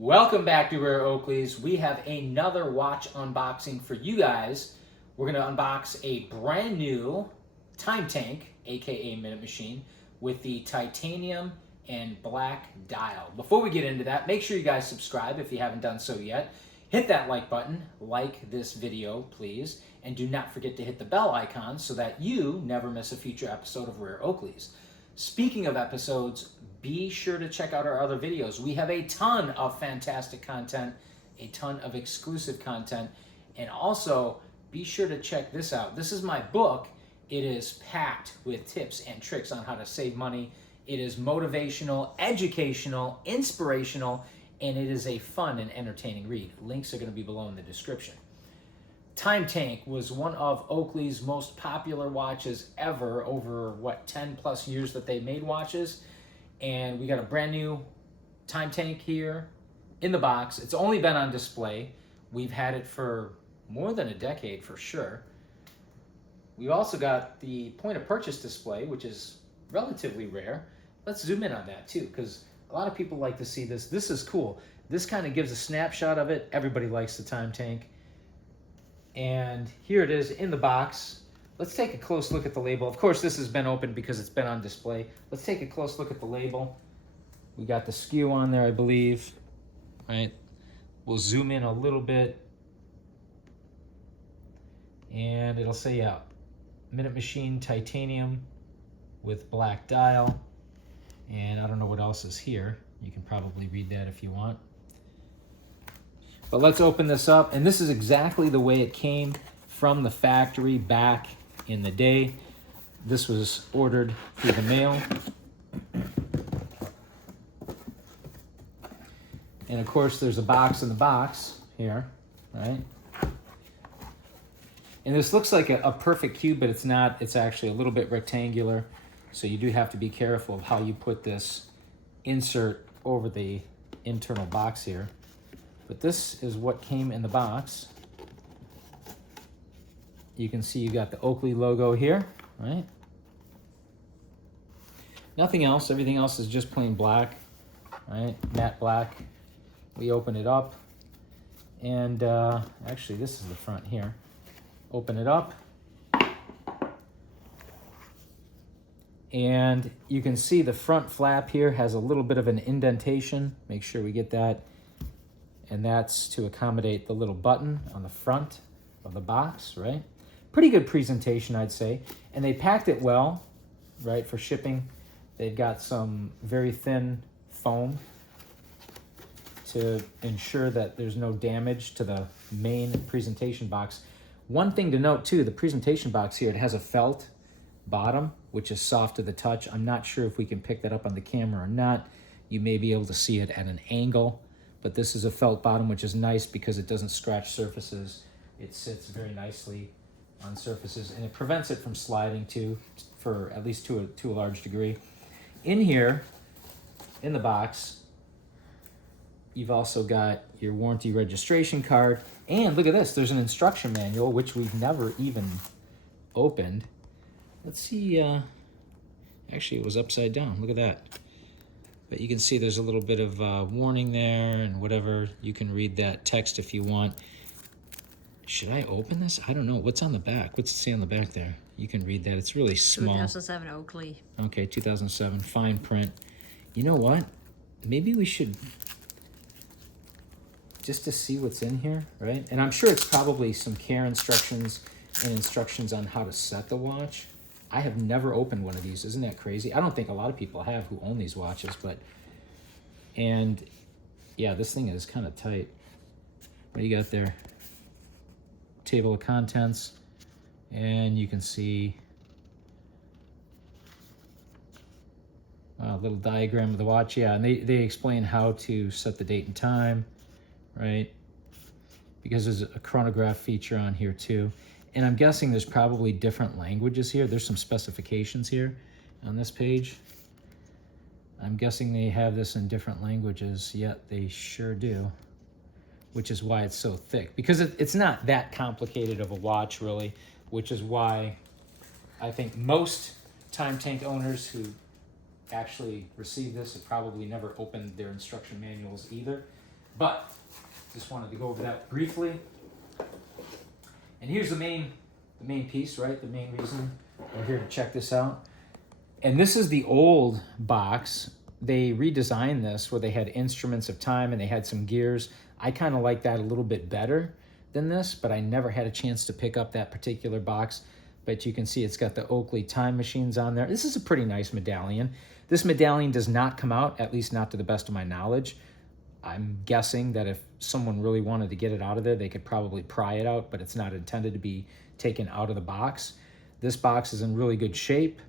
Welcome back to Rare Oakleys. We have another watch unboxing for you guys. We're going to unbox a brand new time tank, aka Minute Machine, with the titanium and black dial. Before we get into that, make sure you guys subscribe if you haven't done so yet. Hit that like button, like this video, please, and do not forget to hit the bell icon so that you never miss a future episode of Rare Oakleys. Speaking of episodes, be sure to check out our other videos. We have a ton of fantastic content, a ton of exclusive content, and also be sure to check this out. This is my book. It is packed with tips and tricks on how to save money. It is motivational, educational, inspirational, and it is a fun and entertaining read. Links are going to be below in the description. Time Tank was one of Oakley's most popular watches ever over, 10 plus years that they made watches. And we got a brand new Time Tank here in the box. It's only been on display. We've had it for more than a decade for sure. We've also got the point of purchase display, which is relatively rare. Let's zoom in on that too, because a lot of people like to see this. This is cool. This kind of gives a snapshot of it. Everybody likes the Time Tank. And here it is in the box. Let's take a close look at the label. Of course, this has been opened because it's been on display. Let's take a close look at the label. We got the SKU on there, I believe. Right? We'll zoom in a little bit. And it'll say, Minute Machine titanium with black dial. And I don't know what else is here. You can probably read that if you want. But let's open this up. And this is exactly the way it came from the factory back in the day. This was ordered through the mail. And of course, there's a box in the box here, right? And this looks like a perfect cube, but it's not. It's actually a little bit rectangular. So you do have to be careful of how you put this insert over the internal box here. But this is what came in the box. You can see you got the Oakley logo here, right? Nothing else. Everything else is just plain black, right? Matte black. We open it up. And actually, this is the front here. Open it up. And you can see the front flap here has a little bit of an indentation. Make sure we get that. And that's to accommodate the little button on the front of the box, right? Pretty good presentation, I'd say. And they packed it well, right, for shipping. They've got some very thin foam to ensure that there's no damage to the main presentation box. One thing to note, too, the presentation box here, it has a felt bottom, which is soft to the touch. I'm not sure if we can pick that up on the camera or not. You may be able to see it at an angle. But this is a felt bottom, which is nice because it doesn't scratch surfaces. It sits very nicely on surfaces, and it prevents it from sliding too, for at least to a large degree. In here, in the box, you've also got your warranty registration card, and look at this, there's an instruction manual, which we've never even opened. Let's see, actually it was upside down, look at that. But you can see there's a little bit of warning there and whatever. You can read that text if you want. Should I open this? I don't know. What's on the back? What's it say on the back there? You can read that. It's really small. 2007 Oakley. Okay, 2007, fine print. You know what? Maybe we should, just to see what's in here, right? And I'm sure it's probably some care instructions and instructions on how to set the watch. I have never opened one of these. Isn't that crazy? I don't think a lot of people have who own these watches, but, and yeah, this thing is kind of tight. What do you got there? Table of contents, and you can see a little diagram of the watch. Yeah, and they explain how to set the date and time, right? Because there's a chronograph feature on here too. And I'm guessing there's probably different languages here. There's some specifications here on this page. I'm guessing they have this in different languages. Yet they sure do, which is why it's so thick. Because it's not that complicated of a watch, really, which is why I think most Time Tank owners who actually receive this have probably never opened their instruction manuals either. But just wanted to go over that briefly. And here's the main piece, right? The main reason we're here to check this out. And this is the old box. They redesigned this where they had instruments of time and they had some gears. I kind of like that a little bit better than this, but I never had a chance to pick up that particular box. But you can see it's got the Oakley time machines on there. This is a pretty nice medallion. This medallion does not come out, at least not to the best of my knowledge. I'm guessing that if someone really wanted to get it out of there, they could probably pry it out, but it's not intended to be taken out of the box. This box is in really good shape.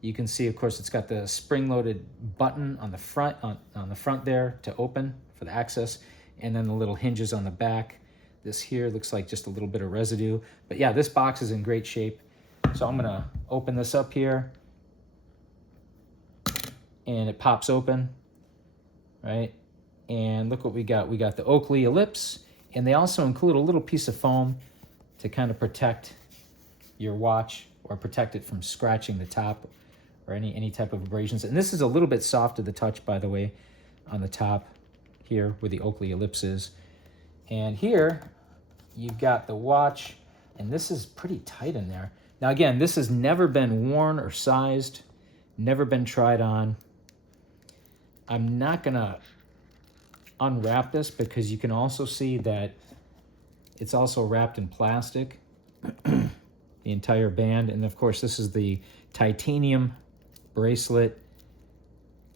You can see, of course, it's got the spring-loaded button on the front, on the front there to open for the access, and then the little hinges on the back. This here looks like just a little bit of residue. But yeah, this box is in great shape. So I'm gonna open this up here, and it pops open, right? And look what we got. We got the Oakley ellipse, and they also include a little piece of foam to kind of protect your watch or protect it from scratching the top or any type of abrasions. And this is a little bit soft to the touch, by the way, on the top here where the Oakley ellipse is. And here you've got the watch, and this is pretty tight in there. Now again, this has never been worn or sized, never been tried on. I'm not gonna unwrap this because you can also see that it's also wrapped in plastic, the entire band. And of course, this is the titanium bracelet.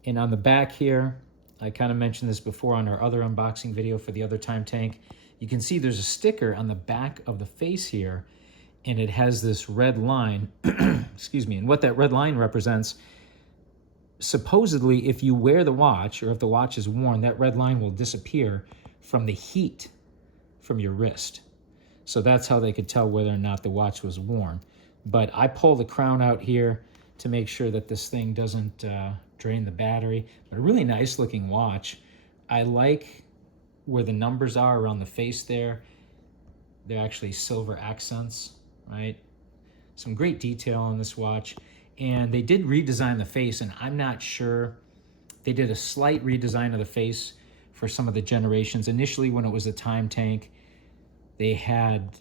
And on the back here, I kind of mentioned this before on our other unboxing video for the other time tank. You can see there's a sticker on the back of the face here, and it has this red line, excuse me, and what that red line represents, supposedly if you wear the watch or if the watch is worn, that red line will disappear from the heat from your wrist. So that's how they could tell whether or not the watch was worn. But I pull the crown out here to make sure that this thing doesn't drain the battery. But a really nice looking watch. I like where the numbers are around the face there. They're actually silver accents, right? Some great detail on this watch. And they did redesign the face, and I'm not sure. They did a slight redesign of the face for some of the generations. Initially, when it was a time tank, they had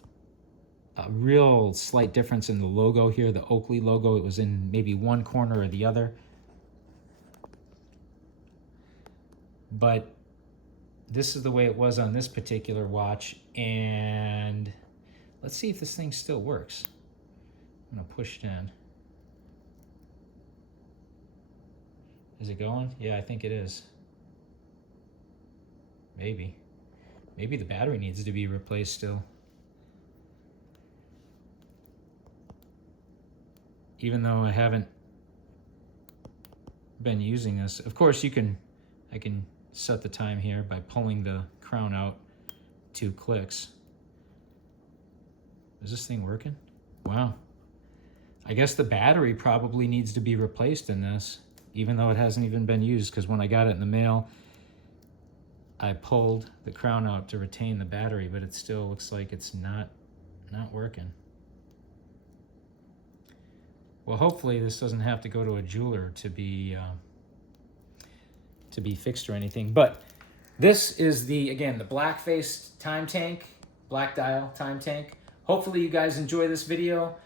a real slight difference in the logo here, the Oakley logo. It was in maybe one corner or the other. But this is the way it was on this particular watch. And let's see if this thing still works. I'm gonna push it in. Is it going? Yeah, I think it is. Maybe. Maybe the battery needs to be replaced still. Even though I haven't been using this. Of course, I can set the time here by pulling the crown out 2 clicks. Is this thing working? Wow. I guess the battery probably needs to be replaced in this, even though it hasn't even been used, because when I got it in the mail, I pulled the crown out to retain the battery, but it still looks like it's not working. Well, hopefully this doesn't have to go to a jeweler to be fixed or anything. But this is again, the black-faced time tank, black dial time tank. Hopefully you guys enjoy this video.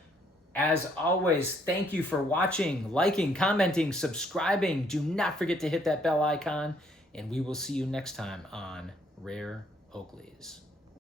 As always, thank you for watching, liking, commenting, subscribing. Do not forget to hit that bell icon, and we will see you next time on Rare Oakleys.